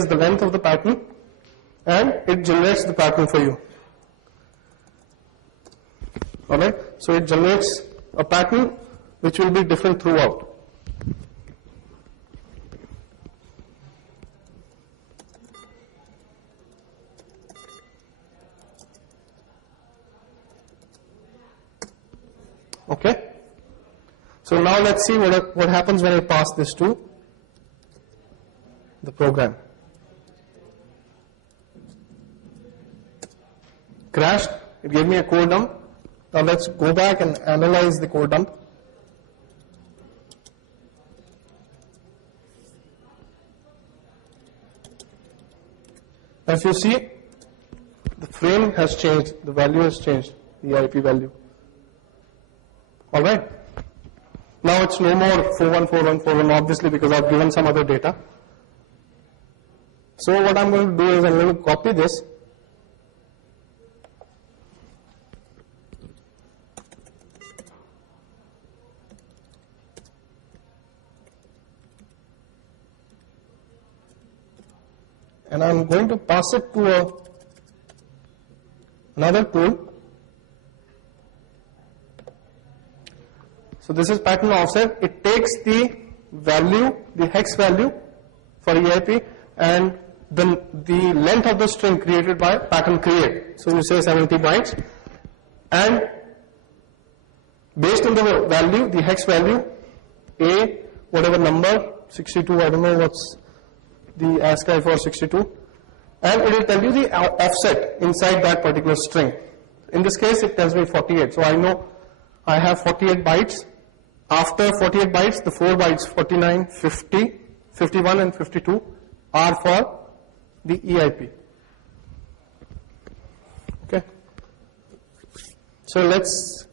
is the length of the pattern, and it generates the pattern for you. Alright, so it generates a pattern which will be different throughout. Okay, so now let's see what happens when I pass this to the program. Crashed, it gave me a code dump. Now let's go back and analyze the code dump. As you see, the frame has changed, the value has changed, the IP value. Alright. Now it's no more 414141, obviously, because I've given some other data. So what I'm going to do is I'm going to copy this. And I'm going to pass it to another tool. So this is pattern offset. It takes the value, the hex value for EIP, and the length of the string created by pattern create. So you say 70 bytes, and based on the value, the hex value, A, whatever number, 62, I don't know what's the ASCII for 62, and it will tell you the offset inside that particular string. In this case, it tells me 48. So I know I have 48 bytes. After 48 bytes, the 4 bytes, 49, 50, 51, and 52 are for the EIP. Okay. So let's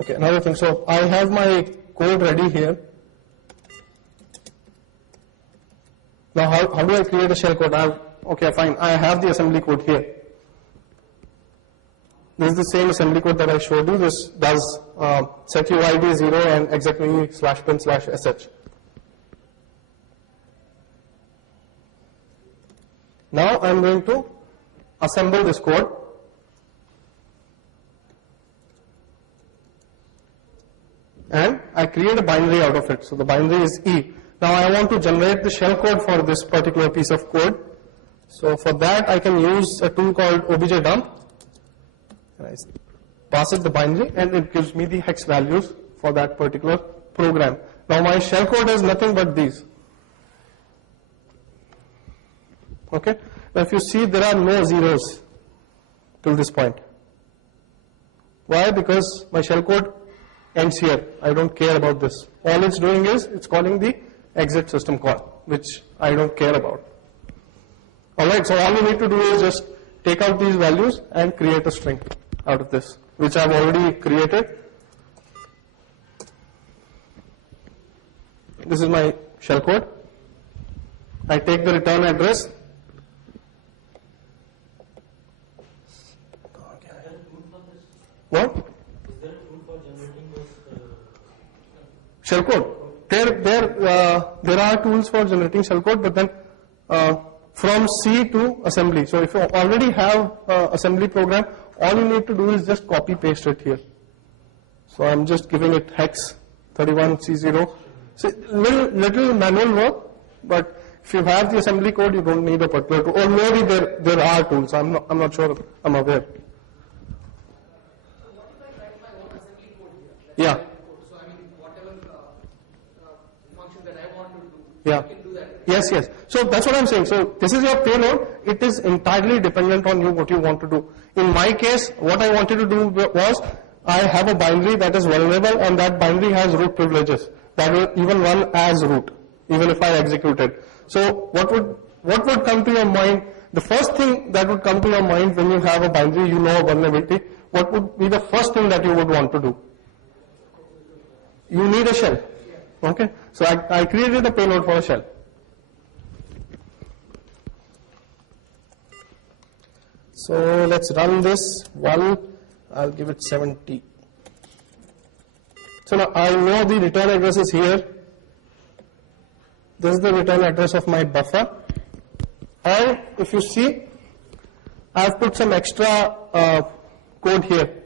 okay, another thing. So I have my code ready here. Now how do I create a shell code? Okay, fine. I have the assembly code here. This is the same assembly code that I showed you. This does set UID 0 and execme/bin/sh. Now I'm going to assemble this code. And I create a binary out of it. So the binary is E. Now I want to generate the shell code for this particular piece of code. So for that I can use a tool called objdump. And I pass it the binary and it gives me the hex values for that particular program. Now my shell code is nothing but these. Okay. Now if you see, there are no zeros till this point. Why? Because my shell code ends here. I don't care about this. All it's doing is it's calling the exit system call, which I don't care about. Alright, so all you need to do is just take out these values and create a string out of this, which I've already created. This is my shell code. I take the return address. What? Shell code. There are tools for generating shell code, but then from C to assembly. So if you already have assembly program, all you need to do is just copy paste it here. So I'm just giving it hex 31C0. So little manual work, but if you have the assembly code, you don't need a particular tool. Or maybe there are tools. I'm not sure. I'm aware. Yeah. So I mean, whatever function that I want to do, yeah. you can do that. Yes. So that's what I'm saying. So this is your payload. It is entirely dependent on you, what you want to do. In my case, what I wanted to do was, I have a binary that is vulnerable, and that binary has root privileges that will even run as root, even if I execute it. So what would come to your mind? The first thing that would come to your mind when you have a binary, you know a vulnerability, what would be the first thing that you would want to do? You need a shell. Okay. So I created a payload for a shell. So let's run this. I'll give it 70 So now I know the return address is here. This is the return address of my buffer. And if you see, I have put some extra code here,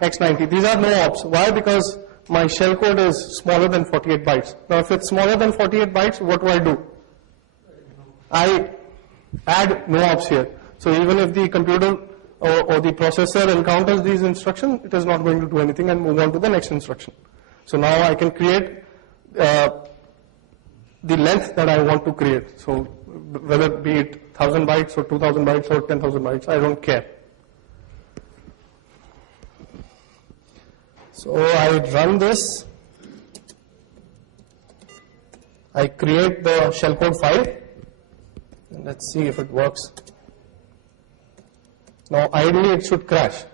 X90. These are no ops. Why? Because my shell code is smaller than 48 bytes. Now if it's smaller than 48 bytes, what do? I add no ops here. So even if the computer or the processor encounters these instructions, it is not going to do anything and move on to the next instruction. So now I can create the length that I want to create. So whether it be it 1000 bytes or 2000 bytes or 10,000 bytes, I don't care. So I run this. I create the shellcode file. And let's see if it works. Now ideally it should crash.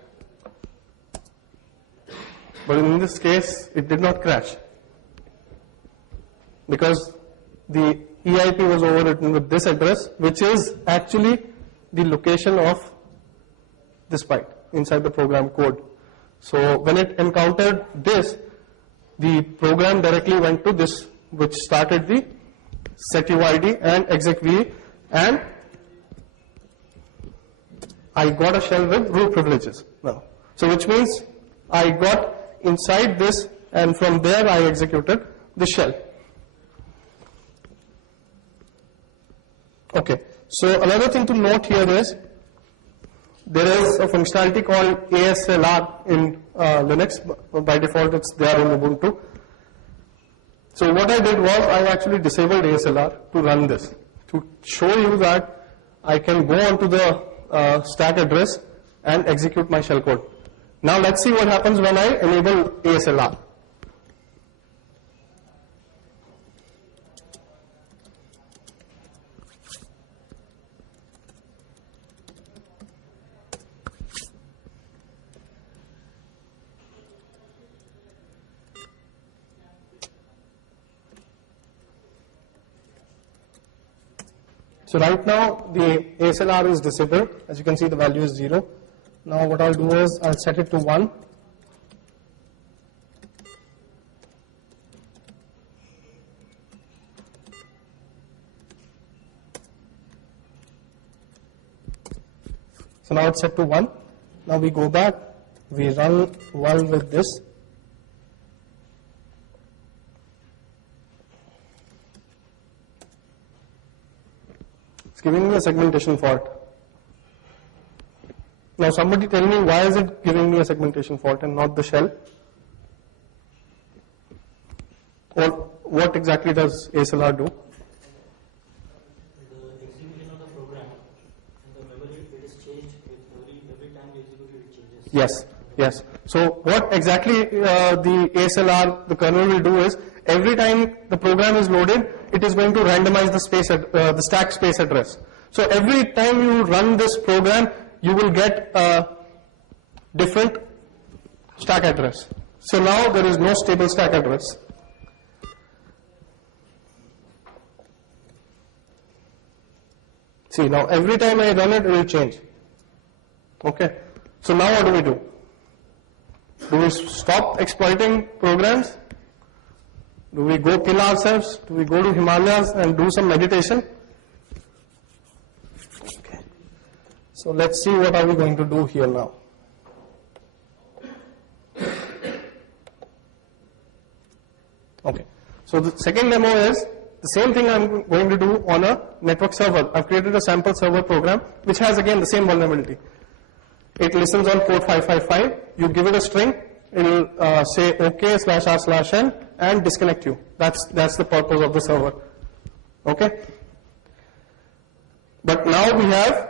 But in this case, it did not crash. Because the EIP was overwritten with this address, which is actually the location of this byte inside the program code. So when it encountered this, the program directly went to this, which started the setuid and execv, and I got a shell with root privileges now. So which means I got inside this, and from there I executed the shell. Okay, so another thing to note here is there is a functionality called ASLR in Linux. By default, it's there in Ubuntu. So what I did was I actually disabled ASLR to run this, to show you that I can go onto the stack address and execute my shellcode. Now let's see what happens when I enable ASLR. So right now the ASLR is disabled. As you can see, the value is 0. Now what I'll do is I'll set it to 1. So now it's set to 1. Now we go back, we run while with this. It's giving me a segmentation fault. Now somebody tell me, why is it giving me a segmentation fault and not the shell? Or what exactly does ASLR do? The execution of the program and the memory, it is changed with every time you execute it changes. Yes, yes. So what exactly the ASLR, the kernel will do is, every time the program is loaded, it is going to randomize the space, the stack space address. So every time you run this program, you will get a different stack address. So now there is no stable stack address. See, now every time I run it, it will change. Okay. So now what do? Do we stop exploiting programs? Do we go kill ourselves? Do we go to Himalayas and do some meditation? Okay. So let's see what are we going to do here now. Okay. So the second demo is the same thing I'm going to do on a network server. I've created a sample server program which has again the same vulnerability. It listens on port 555. You give it a string. It will say OK/r/n and disconnect you. That's the purpose of the server. Okay. But now we have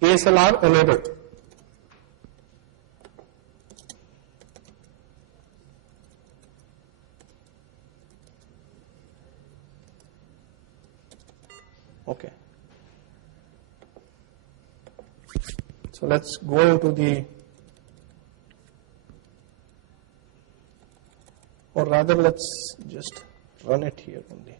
ASLR enabled. Okay. So let's go into the, or rather let's just run it here only.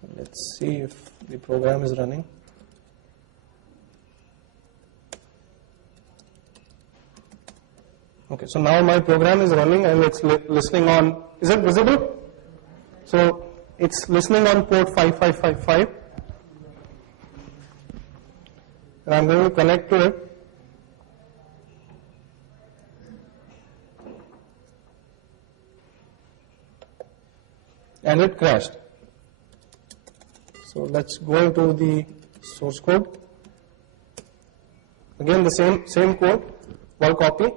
So let's see if the program is running. Okay, so now my program is running and it's listening on, is it visible? So it's listening on port 5555 and I'm going to connect to it. And it crashed. So let's go into the source code. Again the same code, one copy,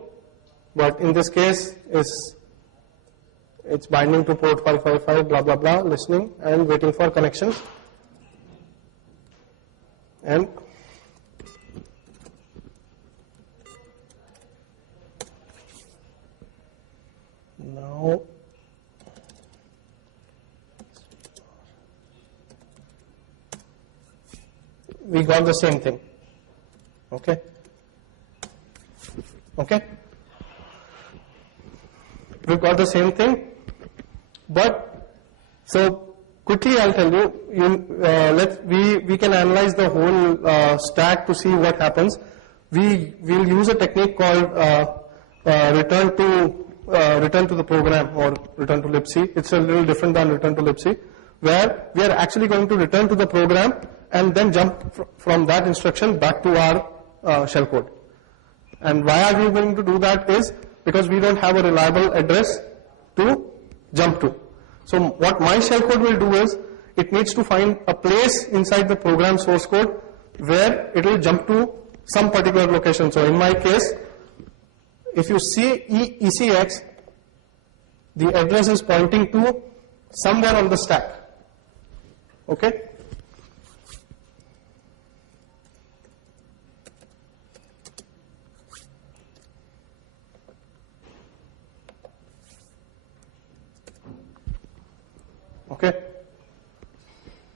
but in this case it's binding to port 555, blah blah blah, listening and waiting for connections. And now we got the same thing. Okay. We've got the same thing, but so quickly I'll tell you. We can analyze the whole stack to see what happens. We'll use a technique called return to the program or return to libc. It's a little different than return to libc, where we are actually going to return to the program and then jump from that instruction back to our shellcode. And why are we going to do that is because we don't have a reliable address to jump to. So what my shellcode will do is it needs to find a place inside the program source code where it will jump to some particular location. So in my case, if you see ECX, the address is pointing to somewhere on the stack. Okay? Okay.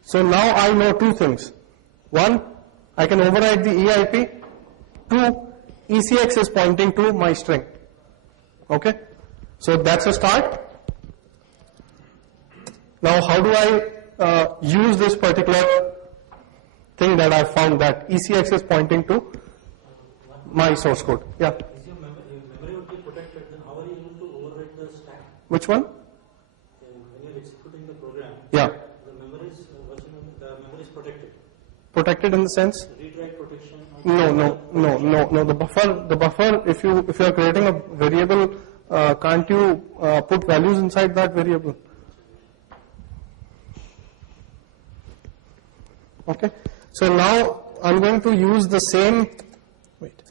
So now I know two things. One, I can override the EIP. Two, ECX is pointing to my string. Okay. So that's a start. Now how do I use this particular thing that I found that ECX is pointing to my source code? Yeah. Is your memory would be protected, then how are you able to override the stack? Which one? When you're executing the program, Yeah. the memory is protected. Protected in the sense? Read-write protection. No. The buffer. If you are creating a variable, can't you put values inside that variable? Okay. So now I'm going to use the same. Wait.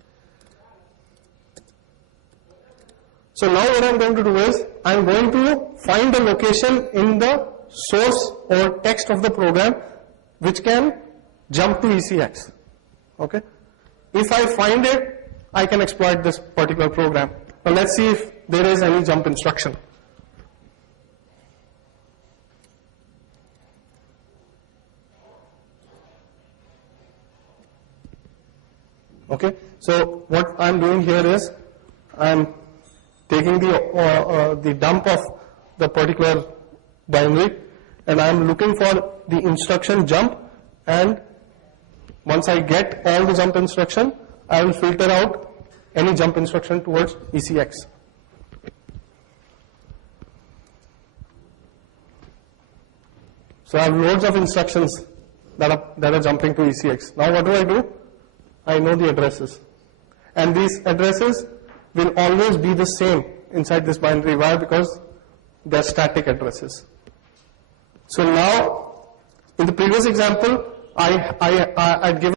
So now what I'm going to do is I'm going to find a location in the source or text of the program which can jump to ECX. Okay. If I find it, I can exploit this particular program. Now let's see if there is any jump instruction. Okay. So what I'm doing here is I'm taking the dump of the particular binary and I'm looking for the instruction jump, and once I get all the jump instruction, I will filter out any jump instruction towards ECX. So I have loads of instructions that are jumping to ECX. Now what do? I know the addresses. And these addresses will always be the same inside this binary. Why? Because they are static addresses. So now, in the previous example, I'd given